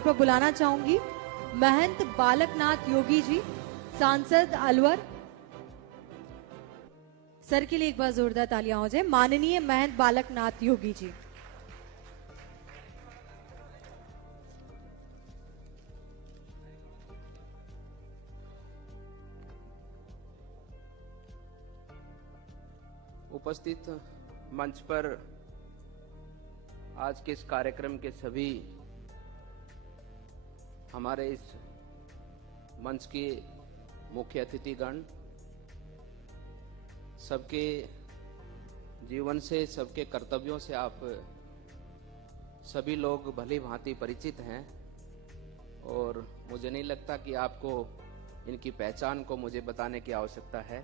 यहाँ पर बुलाना चाहूंगी महंत बालकनाथ योगी जी, सांसद अलवर। सर के लिए एक बार जोरदार तालियां हो जाए। माननीय महंत बालकनाथ योगी जी। उपस्थित मंच पर आज के इस कार्यक्रम के सभी हमारे इस मंच के मुख्य अतिथिगण, सबके जीवन से, सबके कर्तव्यों से आप सभी लोग भली भांति परिचित हैं और मुझे नहीं लगता कि आपको इनकी पहचान को मुझे बताने की आवश्यकता है।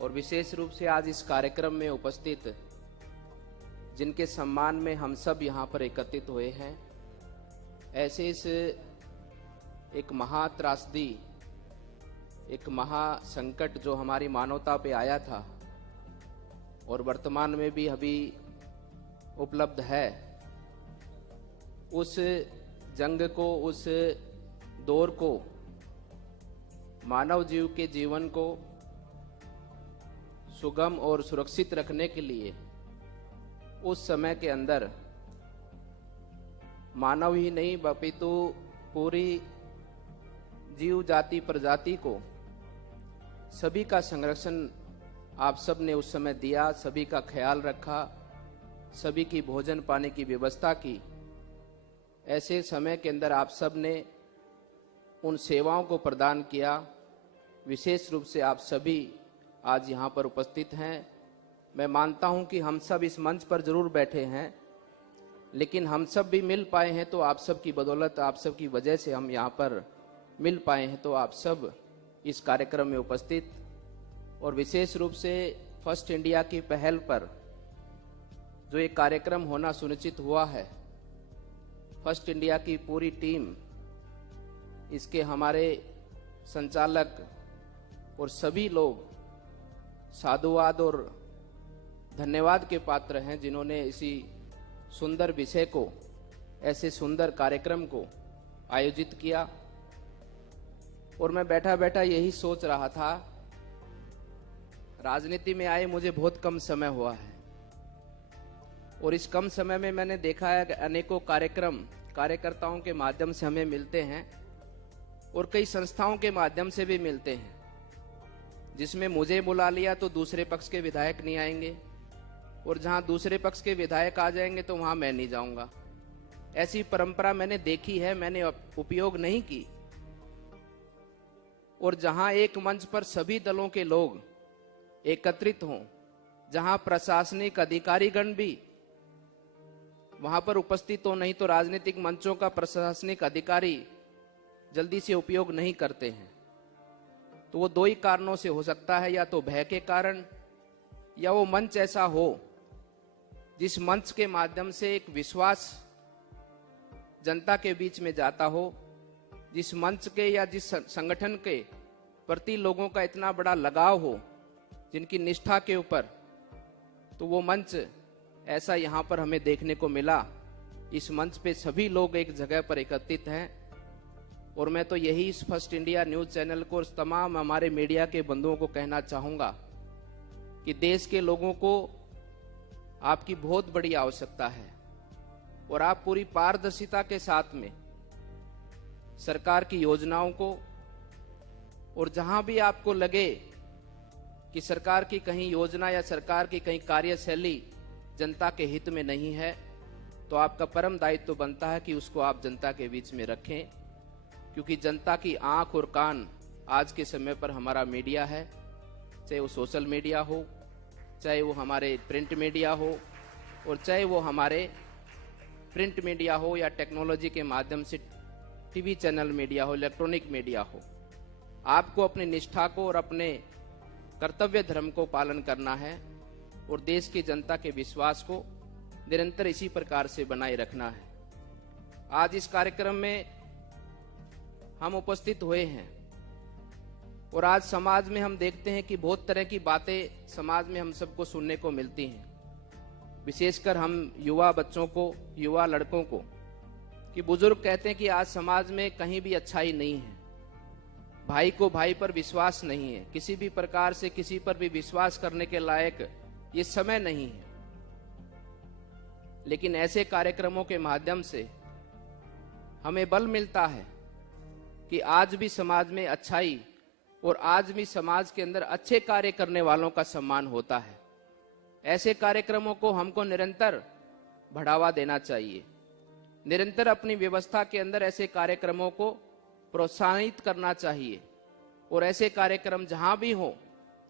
और विशेष रूप से आज इस कार्यक्रम में उपस्थित जिनके सम्मान में हम सब यहाँ पर एकत्रित हुए हैं, ऐसे इस एक महात्रासदी, एक महासंकट जो हमारी मानवता पे आया था और वर्तमान में भी अभी उपलब्ध है, उस जंग को, उस दौर को, मानव जीव के जीवन को सुगम और सुरक्षित रखने के लिए उस समय के अंदर मानव ही नहीं अपितु पूरी जीव जाति प्रजाति को सभी का संरक्षण आप सब ने उस समय दिया, सभी का ख्याल रखा, सभी की भोजन पाने की व्यवस्था की। ऐसे समय के अंदर आप सब ने उन सेवाओं को प्रदान किया। विशेष रूप से आप सभी आज यहाँ पर उपस्थित हैं। मैं मानता हूँ कि हम सब इस मंच पर जरूर बैठे हैं, लेकिन हम सब भी मिल पाए हैं तो आप सब की बदौलत, आप सब की वजह से हम यहाँ पर मिल पाए हैं। तो आप सब इस कार्यक्रम में उपस्थित और विशेष रूप से फर्स्ट इंडिया की पहल पर जो एक कार्यक्रम होना सुनिश्चित हुआ है, फर्स्ट इंडिया की पूरी टीम, इसके हमारे संचालक और सभी लोग साधुवाद और धन्यवाद के पात्र हैं, जिन्होंने इसी सुंदर विषय को, ऐसे सुंदर कार्यक्रम को आयोजित किया। और मैं बैठा बैठा यही सोच रहा था, राजनीति में आए मुझे बहुत कम समय हुआ है और इस कम समय में मैंने देखा है कि अनेकों कार्यक्रम कार्यकर्ताओं के माध्यम से हमें मिलते हैं और कई संस्थाओं के माध्यम से भी मिलते हैं, जिसमें मुझे बुला लिया तो दूसरे पक्ष के विधायक नहीं आएंगे और जहां दूसरे पक्ष के विधायक आ जाएंगे तो वहां मैं नहीं जाऊंगा। ऐसी परंपरा मैंने देखी है, मैंने उपयोग नहीं की। और जहां एक मंच पर सभी दलों के लोग एकत्रित हों, जहां प्रशासनिक अधिकारीगण भी वहां पर उपस्थित हो, नहीं तो राजनीतिक मंचों का प्रशासनिक अधिकारी जल्दी से उपयोग नहीं करते हैं। तो वो दो ही कारणों से हो सकता है, या तो भय के कारण, या वो मंच ऐसा हो जिस मंच के माध्यम से एक विश्वास जनता के बीच में जाता हो, जिस मंच के या जिस संगठन के प्रति लोगों का इतना बड़ा लगाव हो, जिनकी निष्ठा के ऊपर, तो वो मंच ऐसा यहाँ पर हमें देखने को मिला। इस मंच पे सभी लोग एक जगह पर एकत्रित हैं और मैं तो यही इस फर्स्ट इंडिया न्यूज चैनल को और तमाम हमारे मीडिया के बंधुओं को कहना चाहूंगा कि देश के लोगों को आपकी बहुत बड़ी आवश्यकता है और आप पूरी पारदर्शिता के साथ में सरकार की योजनाओं को, और जहां भी आपको लगे कि सरकार की कहीं योजना या सरकार की कहीं कार्यशैली जनता के हित में नहीं है, तो आपका परम दायित्व बनता है कि उसको आप जनता के बीच में रखें, क्योंकि जनता की आंख और कान आज के समय पर हमारा मीडिया है, चाहे वो सोशल मीडिया हो, चाहे वो हमारे प्रिंट मीडिया हो, और चाहे वो हमारे प्रिंट मीडिया हो या टेक्नोलॉजी के माध्यम से टीवी चैनल मीडिया हो, इलेक्ट्रॉनिक मीडिया हो। आपको अपनी निष्ठा को और अपने कर्तव्य धर्म को पालन करना है और देश की जनता के विश्वास को निरंतर इसी प्रकार से बनाए रखना है। आज इस कार्यक्रम में हम उपस्थित हुए हैं और आज समाज में हम देखते हैं कि बहुत तरह की बातें समाज में हम सबको सुनने को मिलती हैं। विशेषकर हम युवा बच्चों को, युवा लड़कों को कि बुजुर्ग कहते हैं कि आज समाज में कहीं भी अच्छाई नहीं है, भाई को भाई पर विश्वास नहीं है, किसी भी प्रकार से किसी पर भी विश्वास करने के लायक ये समय नहीं है। लेकिन ऐसे कार्यक्रमों के माध्यम से हमें बल मिलता है कि आज भी समाज में अच्छाई और आज भी समाज के अंदर अच्छे कार्य करने वालों का सम्मान होता है। ऐसे कार्यक्रमों को हमको निरंतर बढ़ावा देना चाहिए, निरंतर अपनी व्यवस्था के अंदर ऐसे कार्यक्रमों को प्रोत्साहित करना चाहिए। और ऐसे कार्यक्रम जहां भी हो,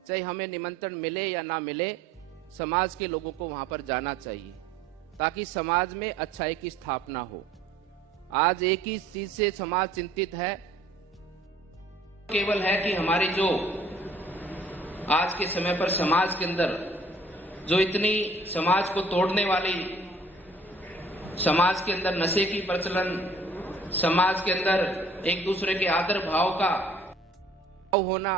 चाहे हमें निमंत्रण मिले या ना मिले, समाज के लोगों को वहां पर जाना चाहिए ताकि समाज में अच्छाई की स्थापना हो। आज एक ही चीज से समाज चिंतित है, केवल है कि हमारी जो आज के समय पर समाज के अंदर जो इतनी समाज को तोड़ने वाली, समाज के अंदर नशे की प्रचलन, समाज के अंदर एक दूसरे के आदर भाव का होना,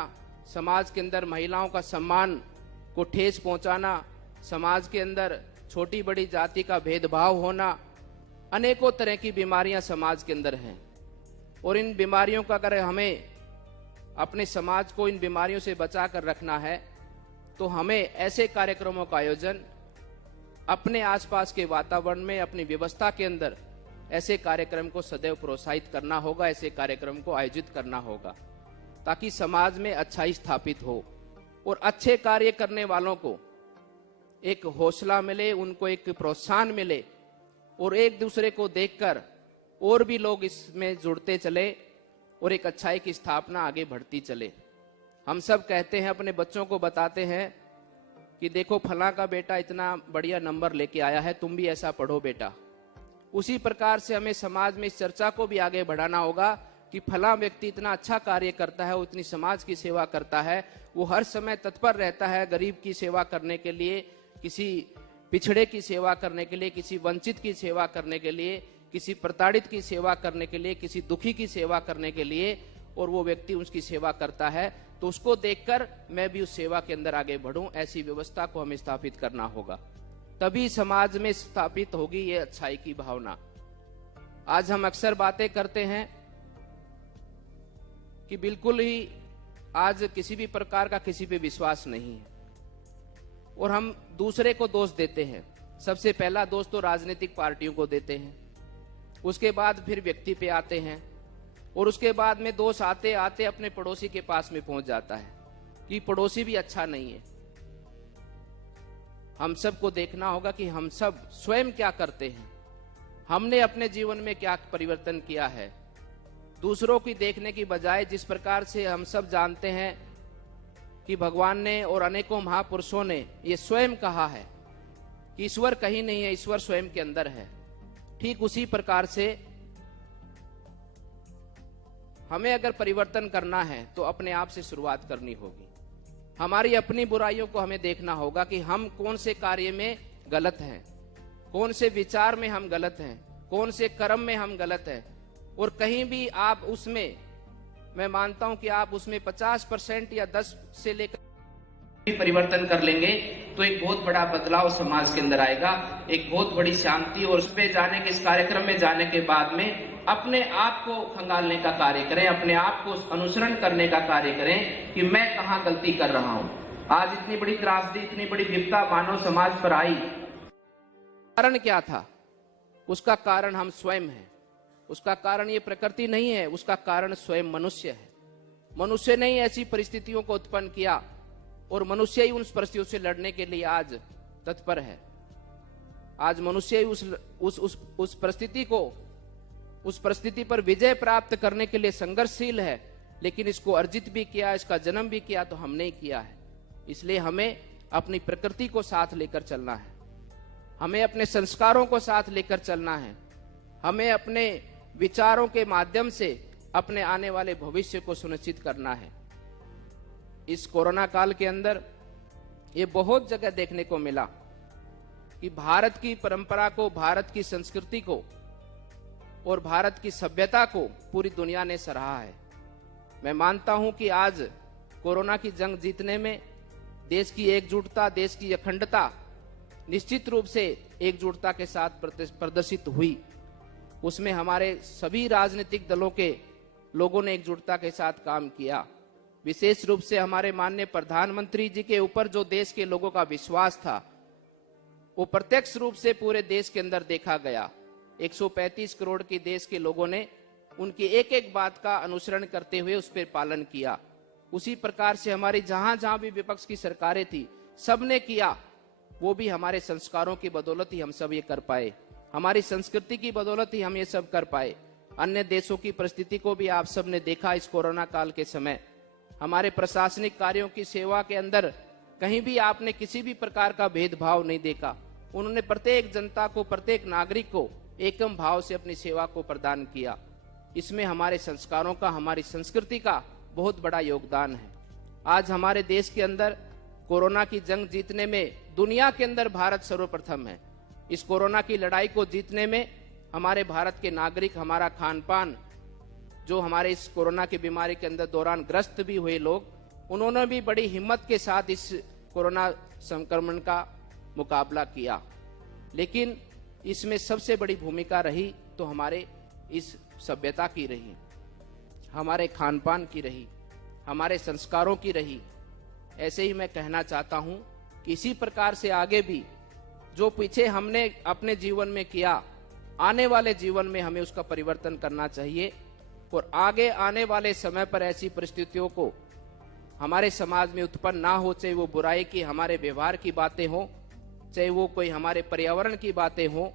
समाज के अंदर महिलाओं का सम्मान को ठेस पहुंचाना, समाज के अंदर छोटी बड़ी जाति का भेदभाव होना, अनेकों तरह की बीमारियां समाज के अंदर हैं। और इन बीमारियों का अगर हमें अपने समाज को इन बीमारियों से बचा कर रखना है तो हमें ऐसे कार्यक्रमों का आयोजन अपने आसपास के वातावरण में, अपनी व्यवस्था के अंदर ऐसे कार्यक्रम को सदैव प्रोत्साहित करना होगा, ऐसे कार्यक्रम को आयोजित करना होगा ताकि समाज में अच्छाई स्थापित हो और अच्छे कार्य करने वालों को एक हौसला मिले, उनको एक प्रोत्साहन मिले और एक दूसरे को देखकर और भी लोग इसमें जुड़ते चले और एक अच्छाई की स्थापना आगे बढ़ती चले। हम सब कहते हैं, अपने बच्चों को बताते हैं कि देखो फलां का बेटा इतना बढ़िया नंबर लेके आया है, तुम भी ऐसा पढ़ो बेटा। उसी प्रकार से हमें समाज में इस चर्चा को भी आगे बढ़ाना होगा कि फलां व्यक्ति इतना अच्छा कार्य करता है, वो इतनी समाज की सेवा करता है, वो हर समय तत्पर रहता है गरीब की सेवा करने के लिए, किसी पिछड़े की सेवा करने के लिए, किसी वंचित की सेवा करने के लिए, किसी प्रताड़ित की सेवा करने के लिए, किसी दुखी की सेवा करने के लिए, और वो व्यक्ति उसकी सेवा करता है तो उसको देखकर मैं भी उस सेवा के अंदर आगे बढ़ूं। ऐसी व्यवस्था को हमें स्थापित करना होगा, तभी समाज में स्थापित होगी ये अच्छाई की भावना। आज हम अक्सर बातें करते हैं कि बिल्कुल ही आज किसी भी प्रकार का किसी पे विश्वास नहीं है और हम दूसरे को दोष देते हैं। सबसे पहला दोष तो राजनीतिक पार्टियों को देते हैं, उसके बाद फिर व्यक्ति पे आते हैं और उसके बाद में दोष आते आते अपने पड़ोसी के पास में पहुंच जाता है कि पड़ोसी भी अच्छा नहीं है। हम सबको देखना होगा कि हम सब स्वयं क्या करते हैं, हमने अपने जीवन में क्या परिवर्तन किया है। दूसरों की देखने की बजाय, जिस प्रकार से हम सब जानते हैं कि भगवान ने और अनेकों महापुरुषों ने ये स्वयं कहा है कि ईश्वर कहीं नहीं है, ईश्वर स्वयं के अंदर है, ठीक उसी प्रकार से हमें अगर परिवर्तन करना है तो अपने आप से शुरुआत करनी होगी। हमारी अपनी बुराइयों को हमें देखना होगा कि हम कौन से कार्य में गलत हैं, कौन से विचार में हम गलत हैं, कौन से कर्म में हम गलत हैं। और कहीं भी आप उसमें, मैं मानता हूं कि आप उसमें 50% या 10 से लेकर परिवर्तन कर लेंगे तो एक बहुत बड़ा बदलाव समाज के अंदर आएगा, एक बहुत बड़ी शांति। और उस पे जाने के, इस कार्यक्रम में जाने के बाद में अपने आप को खंगालने का कार्य करें, अपने आप को अनुसरण करने का कार्य करें कि मैं कहां गलती कर रहा हूं। आज इतनी बड़ी त्रासदी, इतनी बड़ी विपदा मानव समाज पर आई, कारण क्या था? उसका कारण हम स्वयं हैं, उसका कारण ये प्रकृति नहीं है, उसका कारण स्वयं मनुष्य है। मनुष्य ने ही ऐसी परिस्थितियों को उत्पन्न किया और मनुष्य ही उन परिस्थितियों से लड़ने के लिए आज तत्पर है। आज मनुष्य ही उस परिस्थिति को, उस परिस्थिति पर विजय प्राप्त करने के लिए संघर्षशील है। लेकिन इसको अर्जित भी किया, इसका जन्म भी किया तो हमने ही किया है। इसलिए हमें अपनी प्रकृति को साथ लेकर चलना है, हमें अपने संस्कारों को साथ लेकर चलना है, हमें अपने विचारों के माध्यम से अपने आने वाले भविष्य को सुनिश्चित करना है। इस कोरोना काल के अंदर ये बहुत जगह देखने को मिला कि भारत की परंपरा को, भारत की संस्कृति को और भारत की सभ्यता को पूरी दुनिया ने सराहा है। मैं मानता हूं कि आज कोरोना की जंग जीतने में देश की एकजुटता, देश की अखंडता निश्चित रूप से एकजुटता के साथ प्रदर्शित हुई। उसमें हमारे सभी राजनीतिक दलों के लोगों ने एकजुटता के साथ काम किया। विशेष रूप से हमारे माननीय प्रधानमंत्री जी के ऊपर जो देश के लोगों का विश्वास था, वो प्रत्यक्ष रूप से पूरे देश के अंदर देखा गया। 135 करोड़ के देश के लोगों ने उनकी एक एक बात का अनुसरण करते हुए उस पर पालन किया। उसी प्रकार से हमारी जहां जहां भी विपक्ष की सरकारें थी, सबने किया। वो भी हमारे संस्कारों की बदौलत ही हम सब ये कर पाए, हमारी संस्कृति की बदौलत ही हम ये सब कर पाए। अन्य देशों की परिस्थिति को भी आप सबने देखा इस कोरोना काल के समय। हमारे प्रशासनिक कार्यों की सेवा के अंदर कहीं भी आपने किसी भी प्रकार का भेदभाव नहीं देखा। उन्होंने प्रत्येक जनता को, प्रत्येक नागरिक को एकम भाव से अपनी सेवा को प्रदान किया। इसमें हमारे संस्कारों का, हमारी संस्कृति का बहुत बड़ा योगदान है। आज हमारे देश के अंदर कोरोना की जंग जीतने में दुनिया के अंदर भारत सर्वप्रथम है। इस कोरोना की लड़ाई को जीतने में हमारे भारत के नागरिक, हमारा खान पान, जो हमारे इस कोरोना की बीमारी के अंदर दौरान ग्रस्त भी हुए लोग, उन्होंने भी बड़ी हिम्मत के साथ इस कोरोना संक्रमण का मुकाबला किया। लेकिन इसमें सबसे बड़ी भूमिका रही तो हमारे इस सभ्यता की रही, हमारे खान पान की रही, हमारे संस्कारों की रही। ऐसे ही मैं कहना चाहता हूं कि इसी प्रकार से आगे भी जो पीछे हमने अपने जीवन में किया, आने वाले जीवन में हमें उसका परिवर्तन करना चाहिए। और आगे आने वाले समय पर ऐसी परिस्थितियों को हमारे समाज में उत्पन्न ना हो, चाहे वो बुराई की हमारे व्यवहार की बातें हो, चाहे वो कोई हमारे पर्यावरण की बातें हो,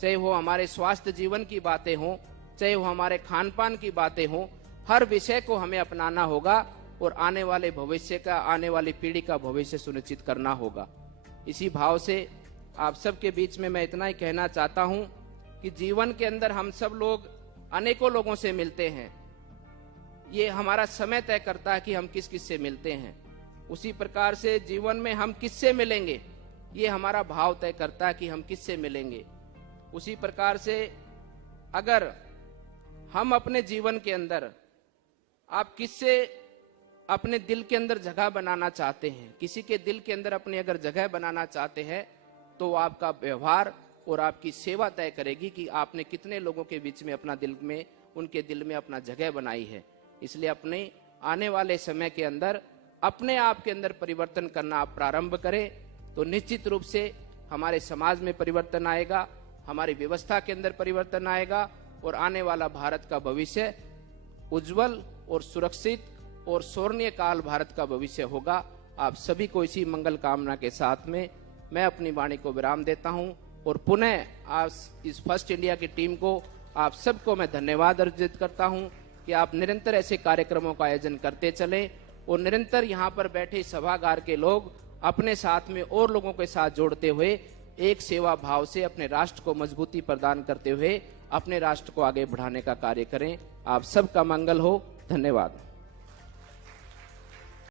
चाहे वो हमारे स्वास्थ्य जीवन की बातें हो, चाहे वो हमारे खान पान की बातें हो, हर विषय को हमें अपनाना होगा और आने वाले भविष्य का, आने वाली पीढ़ी का भविष्य सुनिश्चित करना होगा। इसी भाव से आप सबके बीच में मैं इतना ही कहना चाहता हूं कि जीवन के अंदर हम सब लोग अनेकों लोगों से मिलते हैं। ये हमारा समय तय करता है कि हम किस किस से मिलते हैं। उसी प्रकार से जीवन में हम किससे मिलेंगे, ये हमारा भाव तय करता है कि हम किससे मिलेंगे। उसी प्रकार से अगर हम अपने जीवन के अंदर, आप किससे अपने दिल के अंदर जगह बनाना चाहते हैं, किसी के दिल के अंदर अपनी अगर जगह बनाना चाहते हैं, तो आपका व्यवहार और आपकी सेवा तय करेगी कि आपने कितने लोगों के बीच में अपना दिल में, उनके दिल में अपना जगह बनाई है। इसलिए अपने आने वाले समय के अंदर अपने आप के अंदर परिवर्तन करना आप प्रारंभ करें, तो निश्चित रूप से हमारे समाज में परिवर्तन आएगा, हमारी व्यवस्था के अंदर परिवर्तन आएगा और आने वाला भारत का भविष्य उज्जवल और सुरक्षित और स्वर्णीय काल भारत का भविष्य होगा। आप सभी को इसी मंगल कामना के साथ में मैं अपनी वाणी को विराम देता हूं और पुनः आज इस फर्स्ट इंडिया की टीम को, आप सबको मैं धन्यवाद अर्पित करता हूं कि आप निरंतर ऐसे कार्यक्रमों का आयोजन करते चलें और निरंतर यहाँ पर बैठे सभागार के लोग अपने साथ में और लोगों के साथ जोड़ते हुए एक सेवा भाव से अपने राष्ट्र को मजबूती प्रदान करते हुए अपने राष्ट्र को आगे बढ़ाने का कार्य करें। आप सबका मंगल हो। धन्यवाद।